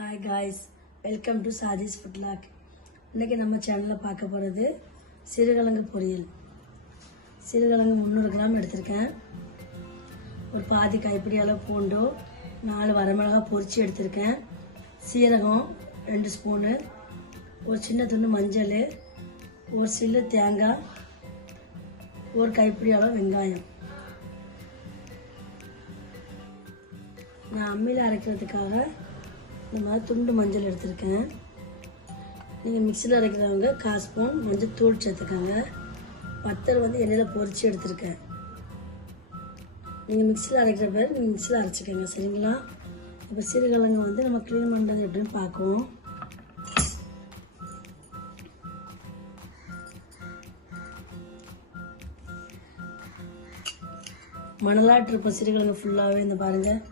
Hi guys, welcome to Sathish food log. இன்றைக்கி நம்ம சேனலில் பார்க்க போகிறது சிறுகிழங்கு பொரியல். சிறுகிழங்கு 300 கிராம் எடுத்திருக்கேன். ஒரு பாதி கைப்பிடி அளவு பூண்டு, 4 வரமிளகாய் பொரிச்சு எடுத்திருக்கேன். சீரகம் 2 ஸ்பூனு, ஒரு சின்ன துண்டு மஞ்சள், ஒரு சில்லு தேங்காய், ஒரு கைப்பிடி அளவு வெங்காயம். நான் அம்மியில் அரைக்கிறதுக்காக இந்த மாதிரி துண்டு மஞ்சள் எடுத்திருக்கேன். நீங்கள் மிக்சியில் அரைக்கிறவங்க 1/4 ஸ்பூன் மஞ்சள் தூள் சேர்த்துக்கோங்க. வத்தல் எண்ணெயில் பொரிச்சு எடுத்திருக்கேன். நீங்கள் மிக்சியில் அரைக்கிற பேர் நீங்கள் மிக்சியில் அரைச்சிக்கோங்க, சரிங்களா? இப்போ சிறுகிழங்கு நம்ம க்ளீன் பண்ணுறது எப்படின்னு பார்க்குவோம். மணலாட்டு இருப்போம் சிறுகிழங்கு ஃபுல்லாகவே. இந்த பாருங்கள்,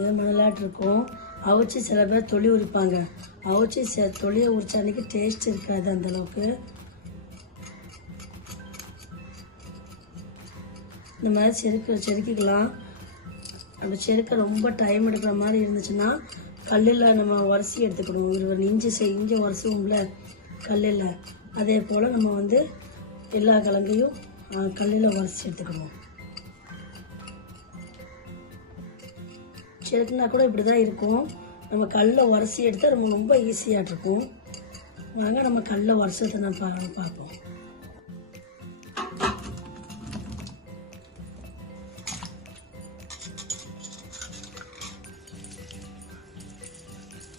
இது மணலாட்டு இருக்கும். அவிச்சு சில பேர் தொளி உரிப்பாங்க. அவிச்சு தொளியை உரிச்ச அன்றைக்கி டேஸ்ட் இருக்காது அந்தளவுக்கு. இந்த மாதிரி செதுக்கிக்கலாம். அப்படி செதுக்க ரொம்ப டைம் எடுக்கிற மாதிரி இருந்துச்சுன்னா கல்லில் நம்ம உரசி எடுத்துக்கிடுவோம். ஒரு இஞ்சி உரசுவோம்ல கல்லில், அதே போல் நம்ம எல்லா கிழங்கையும் கல்லில் உரசி எடுத்துக்கிடுவோம். செதுக்குனா கூட இப்படி தான் இருக்கும். நம்ம கல்லில் உரசி எடுத்தால் நம்ம ரொம்ப ஈஸியாக இருக்கும். வாங்க நம்ம கல்லில் உரசத்தை நான் பார்ப்போம்.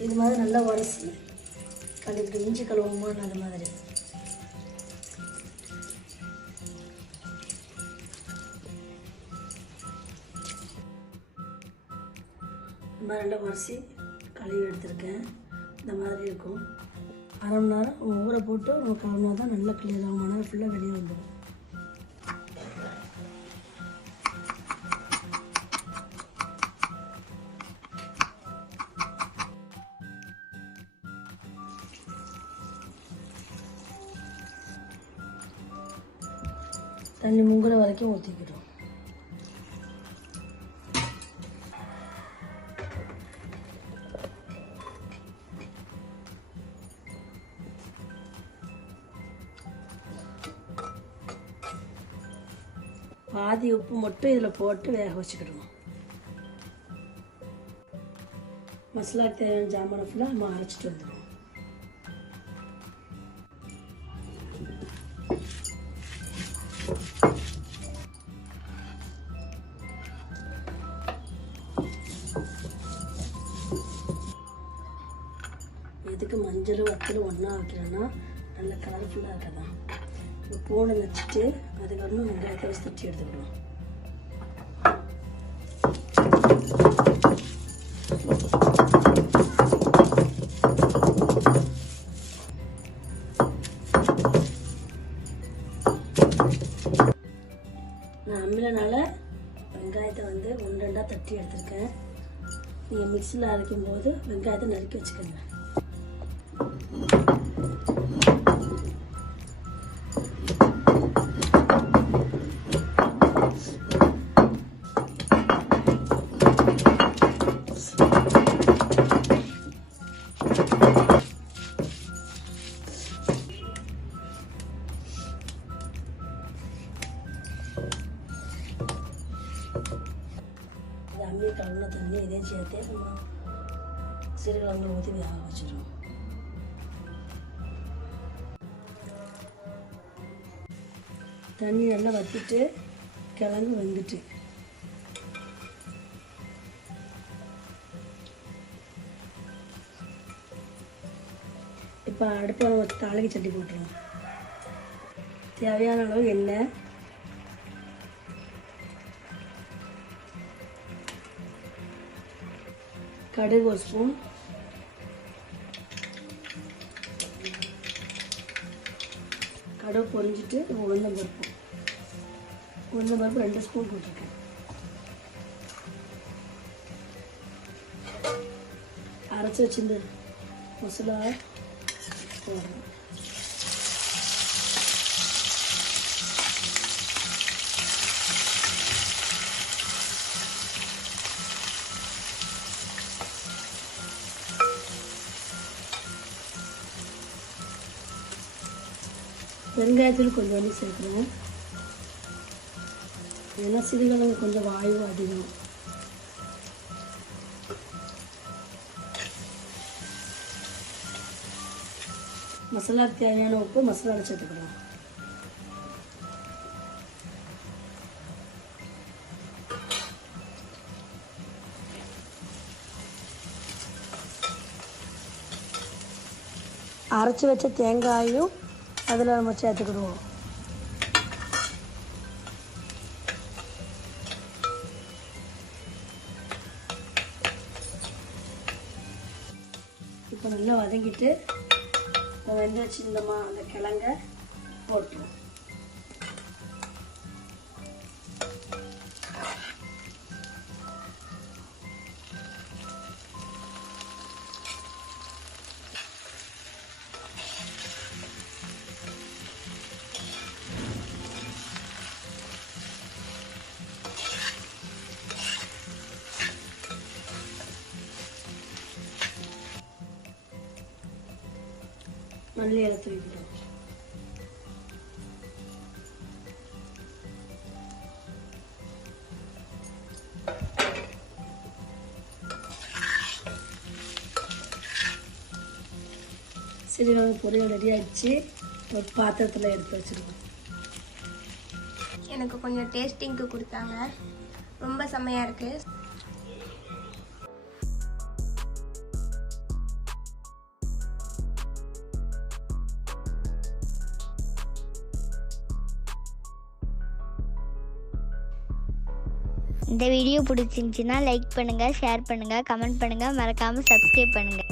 இது மாதிரி நல்லா உரசி கழுவிட்டு இஞ்சி கழுவுமா அது மாதிரி. இந்த மாதிரி நல்லா உரசி கழுவி எடுத்துருக்கேன். இந்த மாதிரி இருக்கும். 1/2 மணி நேரம் ஊற போட்டு நம்ம கழுவினா தான் நல்லா கிளியர் ஆகும். மணி நேரம் ஃபுல்லாக வெளியே வந்துடும். தண்ணி முங்குற வரைக்கும் ஊற்றிக்கிடும். பாதி உப்பு மட்டும் இதில் போட்டு வேக வச்சுக்கிடுவோம். மசாலாக்கு தேவையான ஜாமானை ஃபுல்லாக நம்ம அரைச்சிட்டு வந்துடுவோம். எதுக்கு மஞ்சள் வத்தல் ஒன்றா வைக்கிறேன்னா நல்ல கலர்ஃபுல்லாக இருக்கதான். இப்போ பூனை வச்சுட்டு அதுக்கப்புறம் வெங்காயத்தை வச்சு தட்டி எடுத்துக்கிடுவோம். நான் அம்மிலனால வெங்காயத்தை 1-2 தட்டி எடுத்திருக்கேன். நீங்கள் மிக்சியில் அரைக்கும் போது வெங்காயத்தை நறுக்கி வச்சுக்கோங்க. அம்மி கலந்த தண்ணி இதையும் சேர்த்தே நம்ம சிறுகிழங்குல ஊற்றி வேக வச்சிடும். தண்ணி நல்லா வற்றிட்டு கிழங்கு வெந்துட்டு இப்போ அடுப்பில் வச்சு தாளிக்கு சட்டி போட்டுருவோம். தேவையான அளவு எண்ணெய், கடுகு 1 ஸ்பூன், கடுகு பொரிஞ்சிட்டு உளுந்தம்பருப்பு 2 ஸ்பூன் போட்டிருக்கேன். அரைச்சி வச்சிருந்து மசாலா போடுறேன். வெங்காயத்தூள் கொஞ்சம் சேர்க்குறோம். ஏன்னா சிறுகிழங்கு கொஞ்சம் வாயு அதிகம். மசாலாவுக்கு தேவையான உப்பு மசாலாவில் சேர்த்துக்கிறோம். அரைச்சி வச்ச தேங்காயும் அதில் நம்ம சேர்த்துக்கிடுவோம். இப்போ நல்லா வதங்கிட்டு வெந்து வச்சுருந்தோமா அந்த கிழங்க போட்டுருவோம். மல்லி இலை தூக்கிடும். சிறுகிழங்கு பொரியல் ரெடி ஆயிடுச்சு. ஒரு பாத்திரத்தில் எடுத்து வச்சுருக்கோம். எனக்கு கொஞ்சம் டேஸ்டிங்க்கு கொடுத்தாங்க. ரொம்ப செம்மையாக இருக்குது. இந்த வீடியோ பிடிச்சிருந்துச்சின்னா லைக் பண்ணுங்கள், ஷேர் பண்ணுங்கள், கமெண்ட் பண்ணுங்கள், மறக்காமல் சப்ஸ்கிரைப் பண்ணுங்கள்.